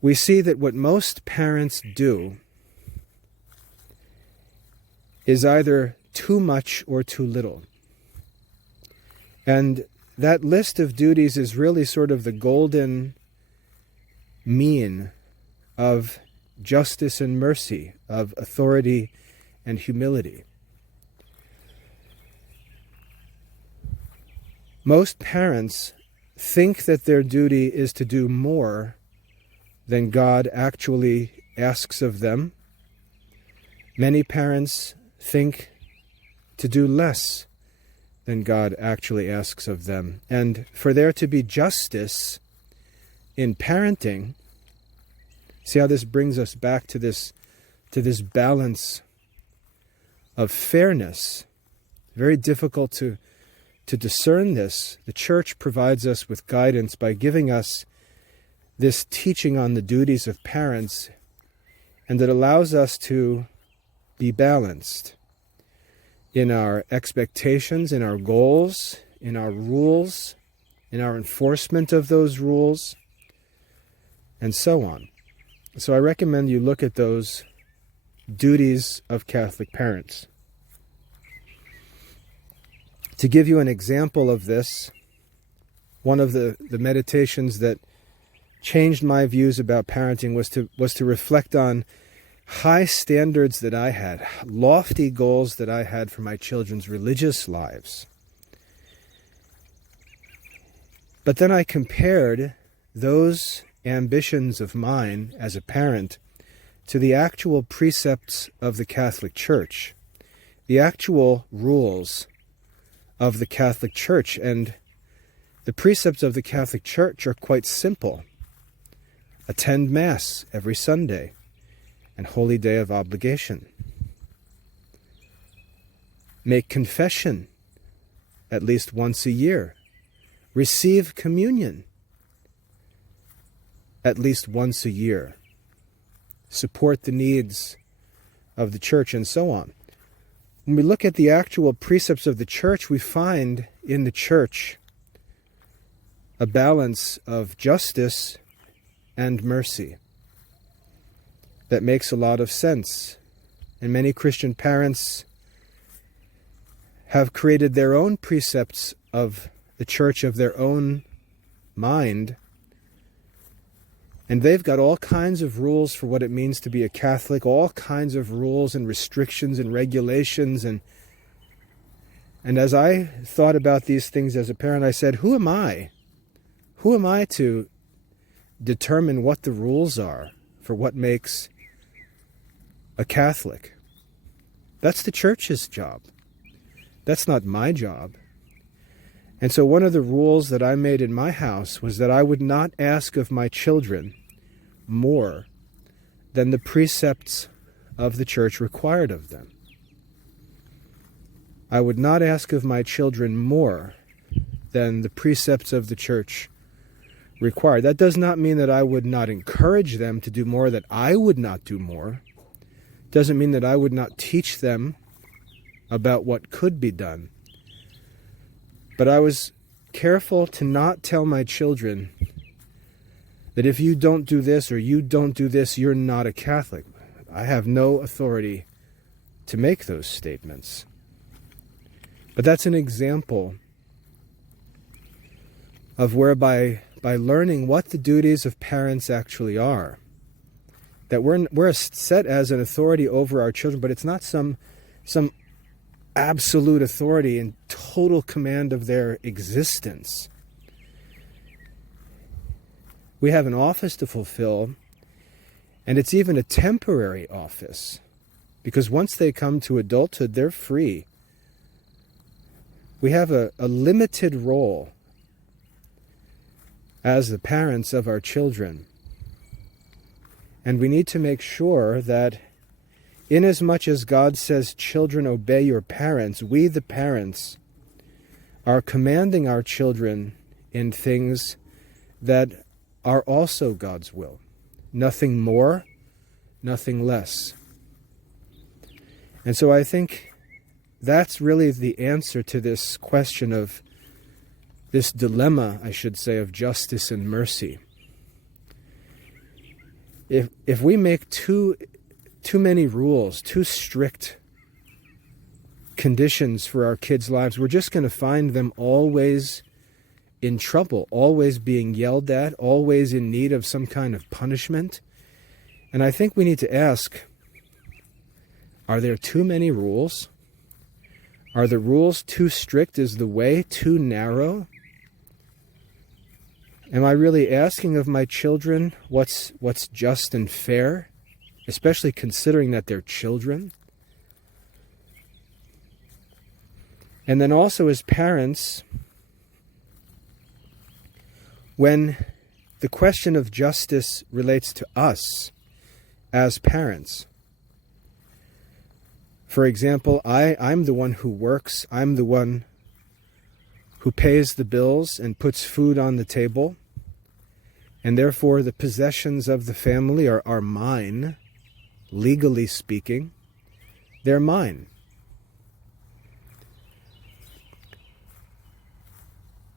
we see that what most parents do is either too much or too little. And that list of duties is really sort of the golden mean of justice and mercy, of authority and humility. Most parents think that their duty is to do more than God actually asks of them. Many parents think to do less than God actually asks of them. And for there to be justice in parenting, see how this brings us back to this balance of fairness. Very difficult to to discern this, the Church provides us with guidance by giving us this teaching on the duties of parents, and it allows us to be balanced in our expectations, in our goals, in our rules, in our enforcement of those rules, and so on. So I recommend you look at those duties of Catholic parents. To give you an example of this, one of the meditations that changed my views about parenting was to reflect on high standards that I had, lofty goals that I had for my children's religious lives. But then I compared those ambitions of mine as a parent to the actual precepts of the Catholic Church, the actual rules of the Catholic Church. And the precepts of the Catholic Church are quite simple. Attend Mass every Sunday and Holy Day of Obligation. Make confession at least once a year. Receive communion at least once a year. Support the needs of the Church, and so on. When we look at the actual precepts of the Church, we find in the Church a balance of justice and mercy that makes a lot of sense. And many Christian parents have created their own precepts of the Church of their own mind, and they've got all kinds of rules for what it means to be a Catholic, all kinds of rules and restrictions and regulations. And as I thought about these things as a parent, I said, who am I? Who am I to determine what the rules are for what makes a Catholic? That's the Church's job. That's not my job. And so one of the rules that I made in my house was that I would not ask of my children more than the precepts of the Church required of them. I would not ask of my children more than the precepts of the Church required. That does not mean that I would not encourage them to do more, that I would not do more. It doesn't mean that I would not teach them about what could be done. But I was careful to not tell my children that if you don't do this or you don't do this, you're not a Catholic. I have no authority to make those statements. But that's an example of whereby by learning what the duties of parents actually are, that we're set as an authority over our children, but it's not some absolute authority and total command of their existence. We have an office to fulfill, and it's even a temporary office, because once they come to adulthood, they're free. We have a limited role as the parents of our children, and we need to make sure that inasmuch as God says, children, obey your parents, we, the parents, are commanding our children in things that are also God's will. Nothing more, nothing less. And so I think that's really the answer to this question of this dilemma, I should say, of justice and mercy. If we make too many rules, too strict conditions for our kids' lives, we're just going to find them always in trouble, always being yelled at, always in need of some kind of punishment. And I think we need to ask, are there too many rules? Are the rules too strict? Is the way too narrow? Am I really asking of my children what's just and fair, especially considering that they're children? And then also as parents, when the question of justice relates to us as parents. For example, I'm the one who works. I'm the one who pays the bills and puts food on the table, and therefore the possessions of the family are mine, legally speaking. They're mine.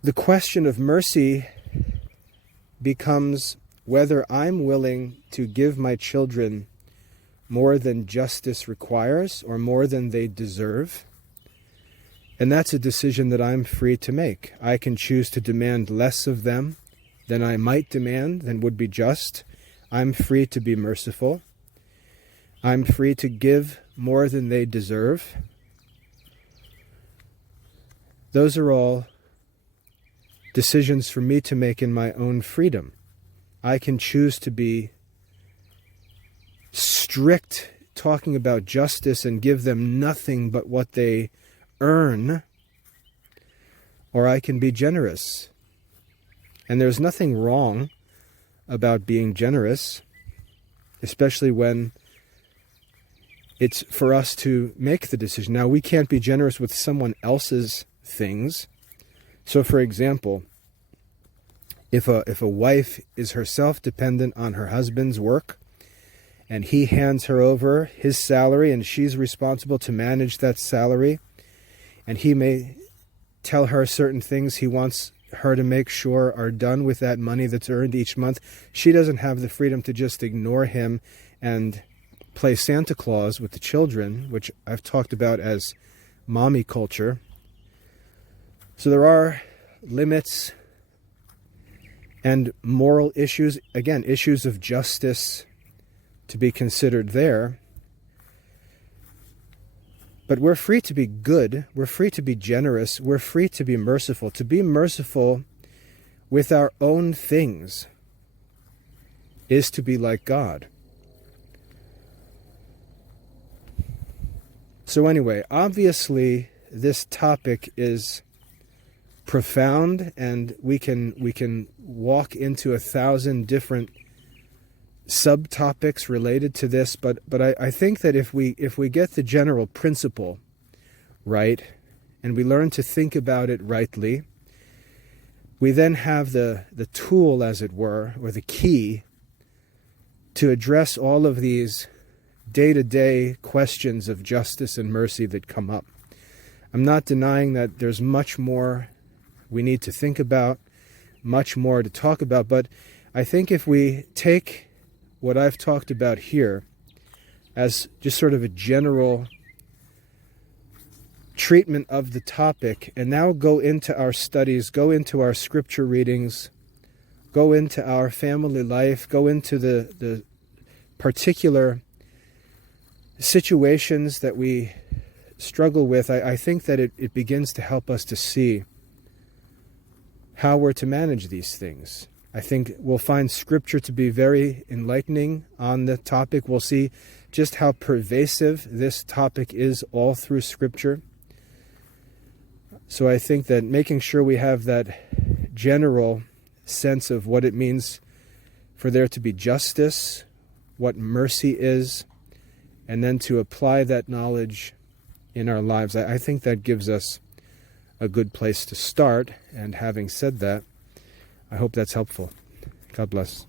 The question of mercy becomes whether I'm willing to give my children more than justice requires or more than they deserve. And that's a decision that I'm free to make. I can choose to demand less of them than I might demand, than would be just. I'm free to be merciful. I'm free to give more than they deserve. Those are all decisions for me to make in my own freedom. I can choose to be strict, talking about justice, and give them nothing but what they earn, or I can be generous. And there's nothing wrong about being generous, especially when it's for us to make the decision. Now, we can't be generous with someone else's things. So, for example, if a wife is herself dependent on her husband's work, and he hands her over his salary, and she's responsible to manage that salary, and he may tell her certain things he wants her to make sure are done with that money that's earned each month, she doesn't have the freedom to just ignore him and play Santa Claus with the children, which I've talked about as mommy culture. So there are limits and moral issues, again, issues of justice to be considered there. But we're free to be good, we're free to be generous, we're free to be merciful. To be merciful with our own things is to be like God. So anyway, obviously this topic is profound, and we can walk into 1,000 different subtopics related to this, but I think that if we get the general principle right, and we learn to think about it rightly, we then have the tool, as it were, or the key to address all of these day-to-day questions of justice and mercy that come up. I'm not denying that there's much more we need to think about, much more to talk about, but I think if we take what I've talked about here as just sort of a general treatment of the topic, and now go into our studies, go into our scripture readings, go into our family life, go into the particular situations that we struggle with, I think that it begins to help us to see how we're to manage these things. I think we'll find Scripture to be very enlightening on the topic. We'll see just how pervasive this topic is all through Scripture. So I think that making sure we have that general sense of what it means for there to be justice, what mercy is, and then to apply that knowledge in our lives, I think that gives us a good place to start. And having said that, I hope that's helpful. God bless.